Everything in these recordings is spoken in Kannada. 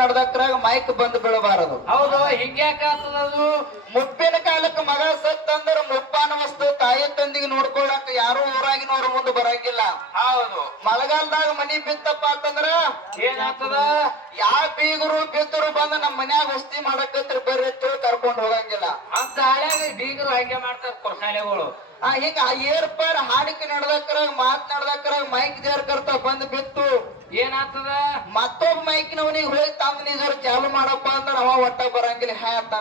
ನಡ್ದಕ್ರಾಗ ಮೈಕ್ ಬಂದ್ ಬಿಡಬಾರದು ಹೌದು ಹಿಂಗ್ಯಾಕ ಮುಪ್ಪಿನ ಕಾಲಕ್ಕೆ ಮಗ ಸತ್ತಂದ್ರ ಊರಾಗಿನವ್ರ ಬರಂಗಿಲ್ಲ. ಹೌದು. ಮಳೆಗಾಲದಾಗ ಮನಿ ಬಿತ್ತಪ್ಪ ಅಂತಂದ್ರ ಏನಾಗ್ತದ? ಯಾವ ಬೀಗರು ಬಿತ್ತರು ಬಂದ ನಮ್ ಮನ್ಯಾಗ ವಸ್ತಿ ಮಾಡಕತ್ರ ಬರ್ರಿ ಕರ್ಕೊಂಡು ಹೋಗಂಗಿಲ್ಲ. ಅಂತ ಹಳ್ಯಾಗ ಬೀಗರು ಹಂಗೆ ಮಾಡ್ತಾರ ಕೊರಸಾಲೆಗಳು. ಆ ಹಿಂಗ ಏರ್ಪಾರ್ ಹಾಡಿಕೆ ನಡ್ದಕ್ರ ಮಾತ್ ನಡ್ದಕ್ರಾಗ ಮೈಕ್ ಜಾರ್ಕರ್ತ ಬಂದ್ ಬಿತ್ತು. ಏನಾಗ್ತದ? ಮತ್ತೊಬ್ಬ ಮೈಕ್ನವನಿಗೆ ಹೋಗಿ ತಮ್ಮ ನಿಜರು ಚಾಲು ಮಾಡಪ್ಪ ಅಂದ್ರ ಅವ ಒಟ್ಟ ಬರಂಗಿಲ್ಲ ಹ್ಯಾ ಅಂತ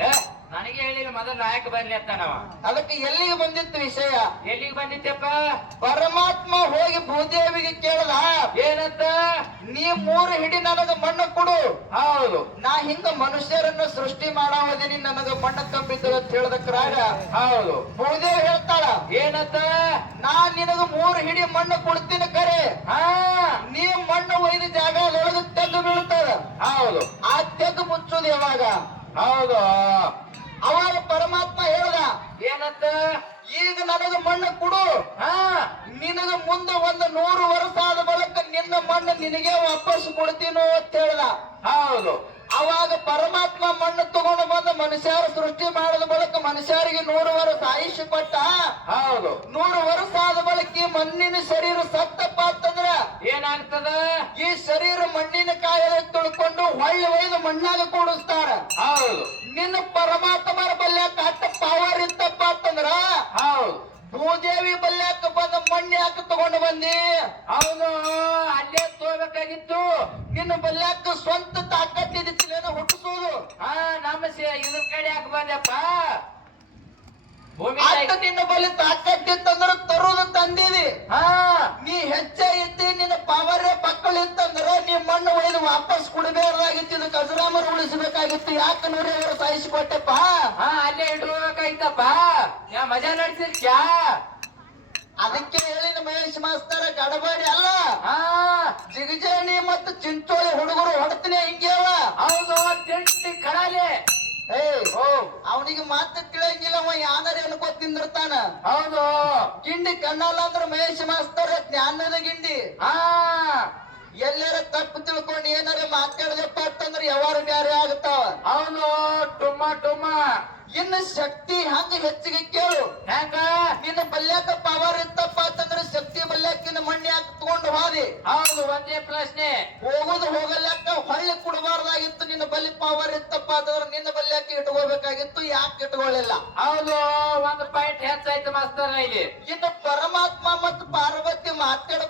ಏ, ನನಗೆ ಹೇಳಿಲ್ಲ ಮೊದಲು ನಾಯಕ ಬರ್ಲಿ ಅಂತ ನಾವ. ಅದಕ್ಕೆ ಎಲ್ಲಿಗೆ ಬಂದಿತ್ತು ವಿಷಯ? ಎಲ್ಲಿಗೆ ಬಂದಿತ್ತಪ್ಪ? ಪರಮಾತ್ಮ ಹೋಗಿ ಭೂದೇವಿಗೆ ಕೇಳದ ಏನಂತ? ನೀ ಮೂರು ಹಿಡಿ ನನಗ ಮಣ್ಣು ಕೊಡು. ಹೌದು. ನಾ ಹಿಂಗ ಮನುಷ್ಯರನ್ನ ಸೃಷ್ಟಿ ಮಾಡೋದಿನಿ ನನಗ ಮಣ್ಣು ತಂಬಿದ್ದು ಅಂತ ಹೇಳ್ದಕ್ರಾಗ ಹೌದು. ಭೂದೇವಿ ಹೇಳ್ತಾಳ ಏನಂತ? ನಾ ನಿನಗ ಮೂರು ಹಿಡಿ ಮಣ್ಣು ಕೊಡ್ತೀನಿ ಕರೆ. ಹಾ. ನೀ ಮಣ್ಣು ಒಯ್ದ ಜಾಗ ತೆಗೆದು ಬೀಳ್ತದ ಹೌದು. ಆ ತೆಗೆದು ಮುಚ್ಚುದು ಯಾವಾಗ? ಹೌದು. ಅವಾಗ ಪರಮಾತ್ಮ ಹೇಳ್ದ ಏನಂತ? ಈಗ ನನಗ ಮಣ್ಣು ಕೊಡು. ಹಾ ನಿನಗ ಮುಂದೆ ಒಂದು ನೂರು ವರ್ಷ ಆದ ಬಳಿಕ ನಿನ್ನ ಮಣ್ಣು ನಿನಗೆ ವಾಪಸ್ ಕೊಡ್ತೀನೋ ಅಂತ ಹೇಳ್ದ. ಹೌದು. ಅವಾಗ ಪರಮಾತ್ಮ ಮಣ್ಣು ತಗೊಂಡು ಬಂದು ಮನುಷ್ಯರ ಸೃಷ್ಟಿ ಮಾಡಿದ ಬಳಿಕ ಮನುಷ್ಯರಿಗೆ ನೂರು ವರ್ಷ ಆಯುಷ್ಯ ಕೊಟ್ಟ. ಹೌದು. ನೂರು ವರ್ಷ ಆದ ಬಳಿಕ ಈ ಮಣ್ಣಿನ ಶರೀರ ಸತ್ತಪ್ಪ ಅಂತಂದ್ರ ಏನಾಗ್ತದ? ಈ ಶರೀರ ಮಣ್ಣಿನ ಕಾಯಿಲೆ ತುಳ್ಕೊಂಡು ಹೊಳ್ಳಿ ಮಣ್ಣಾಗ ಕೂಡಿಸ್ತಾರ. ಹೌದು. ನಿನ್ನ ಪರಮಾತ್ಮರ ಬಲ್ಯಾಕ ಅಟ್ಟ ಪವರ್ ಇತ್ತಪ್ಪ ಅಂತಂದ್ರ ಹೌದು. ಭೂದೇವಿ ಬಲ್ಯಾಕ ಬಂದ ಮಣ್ಣು ಯಾಕೆ ತಗೊಂಡು ಬಂದಿ? ಹೌದು ಅಲ್ಲೇ ತೋಬೇಕಾಗಿತ್ತು. ನಿನ್ನ ಬಲ್ಯಾಕ ಸ್ವಂತ ತಾಕತ್ತಿದ್ದೇನೋ ಹುಟ್ಟಿಸೋದು. ಹಾ ನಮ್ಮ ಇದ್ರ ಕಡೆ ಯಾಕೆ ಬಂದಪ್ಪ? ನಿನ್ನ ಬಲ್ಲಿ ತಾಕತ್ತಿತ್ತಂದ್ರ ವಾಪಸ್ ಇದು ಕಜರಾಮರ್ ಉಳಿಸಬೇಕಾಗಿತ್ತು. ಯಾಕೆ ನೋಡಿ ಅವರು ಸಾಯಿಸಿಕೊಟ್ಟೆಪ್ಪ? ಹಾ ಅಲ್ಲೇ ಇಟ್ಕೋಬೇಕಾಯ್ತಪ್ಪ ಯಾ ಮಜಾ ನಡ್ಸಿರ್ಕ್ಯಾ ಅದಕ್ಕೆ ಹೇಳಿನ ಮಹೇಶ್ ಮಾಸ್ತರ ಗಡಬಡಿ ಅಲ್ಲ. ಹಾ. ಜಿಗಜಾಣಿ ಮತ್ತು ಚಿಂಚೋಳಿ ಹುಡುಗರು ಹೊಡ್ತೀನಿ ಹಿಂಗೇವ ಹೌದು ತಿಂಡಿ ಕಡಲೆ. ಏ ಓ. ಅವನಿಗೆ ಮಾತು ತಿಳಿಯಂಗಿಲ್ಲ ಅವ ಯಾನರಿ ಅನ್ಕೋತ್ ತಿಂದಿರ್ತಾನ. ಹೌದು. ಗಿಂಡಿ ಕಣ್ಣಲ್ಲ ಅಂದ್ರೆ ಮಹೇಶ್ ಮಾಸ್ತರ ಜ್ಞಾನದ ಗಿಂಡಿ. ಹಾ. ಎಲ್ಲಾರ ತಪ್ಪು ತಿಳ್ಕೊಂಡು ಏನಾರ ಮಾತಾಡದಪ್ಪ ಅಂತಂದ್ರ ಯಾವಾರ ಬ್ಯಾರೆ ಆಗ್ತಾವ. ಅವನು ಟುಮ್ಮ ಟುಮ್ಮ. ಇನ್ನು ಶಕ್ತಿ ಹಂಗ ಹೆಚ್ಚಿಗೆ ಕೇಳು. ಯಾಕ? ನಿನ್ನ ಬಲ್ಯಾಕ ಪವರ್ ಇತ್ತಪ್ಪ ಅಂತಂದ್ರ ಶಕ್ತಿ ಬಲ್ಯಾಕಿನ ಮಣ್ಣಿ ಹಾಕಿ ತಗೊಂಡು ಹೋದಿ. ಹೌದು ಒಂದೇ ಪ್ರಶ್ನೆ. ಹೋಗುದು ಹೋಗಲ್ಯಾಕ ಹೊಳ್ಳಿ ಕೊಡಬಾರ್ದಾಗಿತ್ತು ನಿನ್ನ ಬಲ್ಲಿ ಪವರ್ ಇತ್ತಪ್ಪ ಅಂತಂದ್ರ ನಿನ್ನ ಬಲ್ಯಾಕ ಇಟ್ಕೋಬೇಕಾಗಿತ್ತು ಯಾಕೆ ಇಟ್ಕೊಳ್ಳಿಲ್ಲ ಹೌದು ಒಂದು ಪಾಯಿಂಟ್ ಹೆಚ್ಚಾಯ್ತು ಮಾಸ್ತರ ಇಲ್ಲಿ. ಇನ್ನು ಪರಮಾತ್ಮ ಮತ್ತು ಪಾರ್ವತಿ ಮಾತಾಡ್ಕೋತ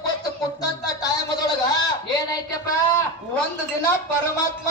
ಒಂದು ದಿನ ಪರಮಾತ್ಮ